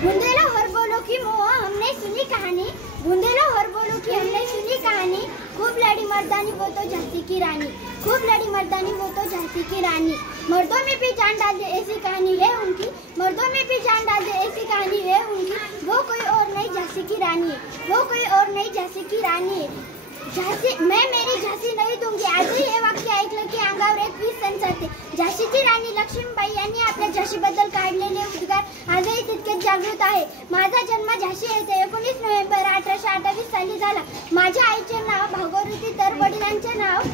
बुंदेलो हर बोलो की मोह हमने सुनी कहानी, बुंदेलो हर बोलो की हमने सुनी कहानी। खूब लड़ी मर्दानी वो तो झांसी की रानी, खूब लड़ी मर्दानी वो तो झांसी की रानी। मर्दों में भी जान डाल दे ऐसी कहानी है उनकी, मर्दों में भी जान डाल दे ऐसी कहानी है उनकी। वो कोई और नहीं झांसी की रानी है, वो कोई और नहीं झांसी की रानी है। झांसी मैं मेरी झांसी नाही दूंगी, आजही हे वाक्य ऐकलं की अंगावर एक वीज सनसरते। झाशीची राणी लक्ष्मीबाई यांनी आपल्या झाशीबद्दल काढलेले उद्गार आजही तितकेच जागृत आहे। माझा जन्म झाशी येथे 19 नोव्हेंबर 1828 साली झाला। माझ्या आईचे नाव भागवती तर वडिलांचे नाव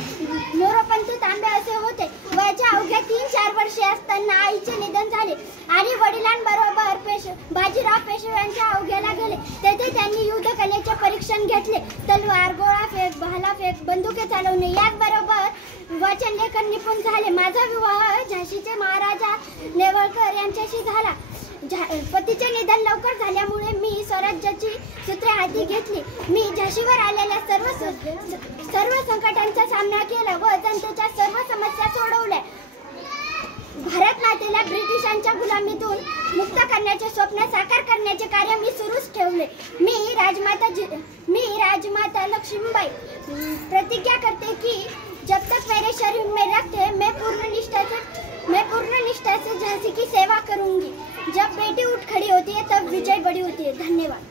मोरोपंत तांबे असे होते। वयाच्या अवघ्या 3-4 वर्षे असताना आईचे निधन झाले आणि वडिलांबरोबर बाजीराव पेशव्यांच्या अवघ्याला गेले। तेथे त्यांनी युद्ध कलेचे परीक्षण घेतले। तलवार, गोळा फेक, भाला फेक, बंदुके चालवणे याचबरोबर वाचन लेखन निपुण झाले। माझा विवाह झाशीचे महाराजा नेवळकर यांच्याशी झाला। पतीचे निधन लवकर झाल्यामुळे मी स्वराज्याची सूत्रे हाती घेतली। मी झाशीवर आलेल्या सर्व संकटांचा सामना केला व जनतेच्या सर्व समस्या सोडवल्या। भारत मातेला ब्रिटिशांच्या गुलामीतून मुक्त करण्याचे स्वप्न साकार करण्याचे कार्य मी सुरूच ठेवले। मी राजमाता लक्ष्मीबाई प्रतिज्ञा करते की जब तक मेरे शरीर में रक्त है मैं पूर्ण निष्ठा से झांसी की सेवा करूंगी। जब बेटी उठ खड़ी होती है तब विजय बड़ी होती है। धन्यवाद।